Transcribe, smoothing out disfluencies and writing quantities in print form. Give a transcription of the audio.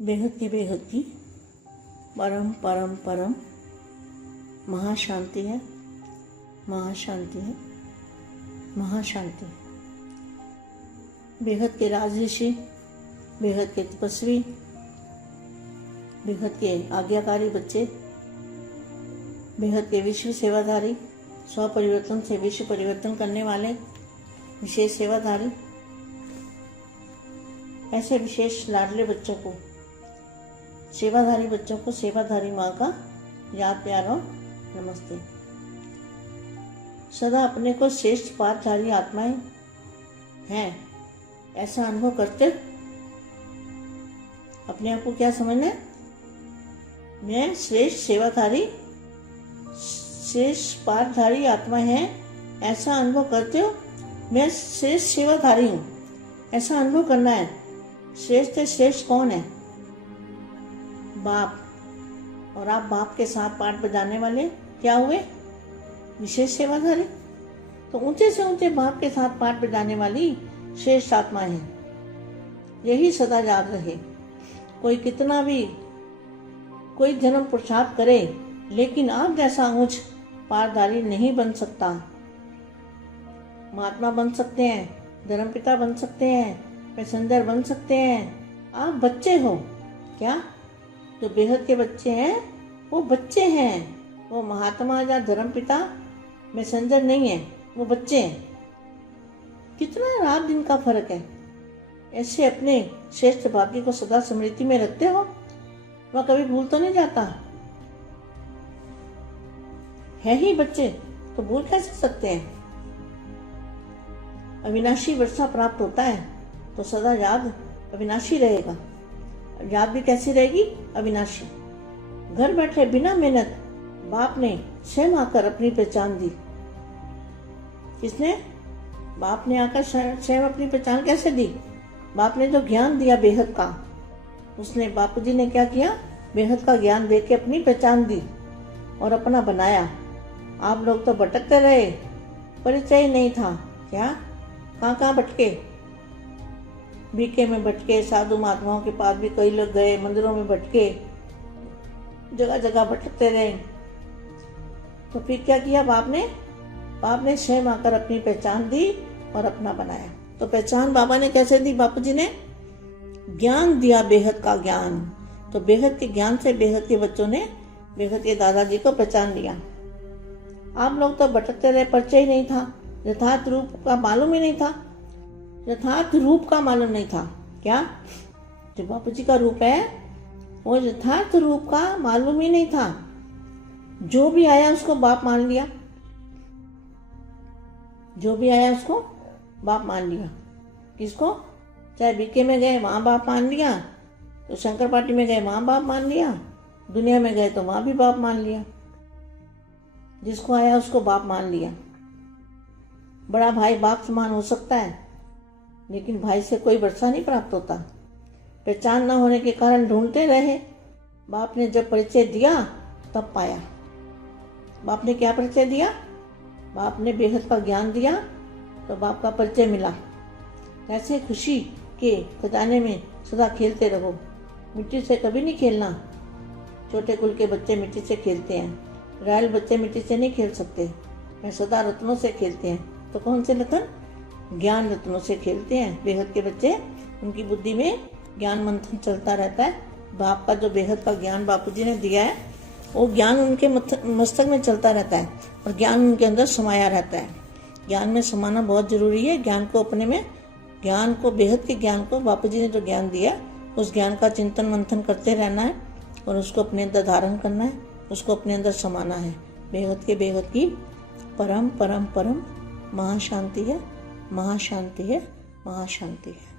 बेहद की परम परम परम महाशांति है, महाशांति है, महाशांति है। बेहद के राजऋषि, बेहद के तपस्वी, बेहद के आज्ञाकारी बच्चे, बेहद के विश्व सेवाधारी, स्वपरिवर्तन से विश्व परिवर्तन करने वाले विशेष सेवाधारी, ऐसे विशेष लाडले बच्चों को, सेवाधारी बच्चों को सेवाधारी माँ का याद प्यार और नमस्ते। सदा अपने को श्रेष्ठ पाठधारी आत्माएं हैं ऐसा अनुभव करते अपने आप को क्या समझना है? मैं श्रेष्ठ सेवाधारी, श्रेष्ठ पाठधारी आत्मा है ऐसा अनुभव करते हो। मैं श्रेष्ठ सेवाधारी हूँ ऐसा अनुभव करना है। श्रेष्ठ से श्रेष्ठ कौन है? बाप। और आप बाप के साथ पाठ बजाने वाले क्या हुए? विशेष सेवाधारी। तो ऊंचे से ऊंचे बाप के साथ पाठ बजाने वाली श्रेष्ठ आत्मा है। यही सदा याद रहे। कोई कितना भी कोई जन्म पुरुषार्थ करे, लेकिन आप जैसा उच्च पाठधारी नहीं बन सकता। महात्मा बन सकते हैं, धर्मपिता बन सकते हैं, पैसेंजर बन सकते हैं। आप बच्चे हो क्या? जो बेहद के बच्चे हैं वो बच्चे हैं। वो महात्मा या धर्मपिता मैसेंजर नहीं है, वो बच्चे हैं। कितना रात दिन का फर्क है। ऐसे अपने श्रेष्ठ भाग्य को सदा स्मृति में रखते हो, वह कभी भूल तो नहीं जाता। है ही बच्चे तो भूल कैसे सकते हैं? अविनाशी वर्षा प्राप्त होता है तो सदा याद अविनाशी रहेगा। याद भी कैसी रहेगी? अविनाशी। घर बैठे बिना मेहनत बाप ने स्वयं आकर अपनी पहचान दी। किसने? बाप ने आकर स्वयं अपनी पहचान कैसे दी? बाप ने जो ज्ञान दिया बेहद का, उसने बापू जी ने क्या किया? बेहद का ज्ञान दे के अपनी पहचान दी और अपना बनाया। आप लोग तो भटकते रहे, परिचय नहीं था। क्या? कहाँ भटके? बीके में भटके, साधु महात्माओं के पास भी कई लोग गए, मंदिरों में भटके, जगह जगह भटकते रहे। तो फिर क्या किया बाप ने? बाप ने स्वयं आकर अपनी पहचान दी और अपना बनाया। तो पहचान बाबा ने कैसे दी? बापू जी ने ज्ञान दिया, बेहद का ज्ञान। तो बेहद के ज्ञान से बेहद के बच्चों ने बेहद के दादाजी को पहचान लिया। आप लोग तो भटकते रहे, परिचय ही नहीं था, यथार्थ रूप का मालूम ही नहीं था। यथार्थ रूप का मालूम नहीं था। क्या? जो बापू जी का रूप है वो यथार्थ रूप का मालूम ही नहीं था। जो भी आया उसको बाप मान लिया। जो भी आया उसको बाप मान लिया। किसको? चाहे बीके में गए वहां बाप मान लिया, तो शंकर पार्टी में गए वहां बाप मान लिया, दुनिया में गए तो वहां भी बाप मान लिया। जिसको आया उसको बाप मान लिया। बड़ा भाई बाप समान हो सकता है, लेकिन भाई से कोई वर्षा नहीं प्राप्त होता। पहचान न होने के कारण ढूंढते रहे। बाप ने जब परिचय दिया तब पाया। बाप ने क्या परिचय दिया? बाप ने बेहद का ज्ञान दिया तो बाप का परिचय मिला। ऐसे खुशी के खजाने में सदा खेलते रहो। मिट्टी से कभी नहीं खेलना। छोटे कुल के बच्चे मिट्टी से खेलते हैं, रॉयल बच्चे मिट्टी से नहीं खेल सकते। मैं सदा रत्नों से खेलते हैं। तो कौन से रत्न? ज्ञान रत्नों से खेलते हैं बेहद के बच्चे। उनकी बुद्धि में ज्ञान मंथन चलता रहता है। बाप का जो बेहद का ज्ञान बापू जी ने दिया है वो ज्ञान उनके मस्तक में चलता रहता है और ज्ञान उनके अंदर समाया रहता है। ज्ञान में समाना बहुत जरूरी है। ज्ञान को अपने में, ज्ञान को, बेहद के ज्ञान को, बापू जी ने जो ज्ञान दिया उस ज्ञान का चिंतन मंथन करते रहना है और उसको अपने अंदर धारण करना है, उसको अपने अंदर समाना है। बेहद की परम परम परम महाशांति है, महाशांति है, महाशांति है।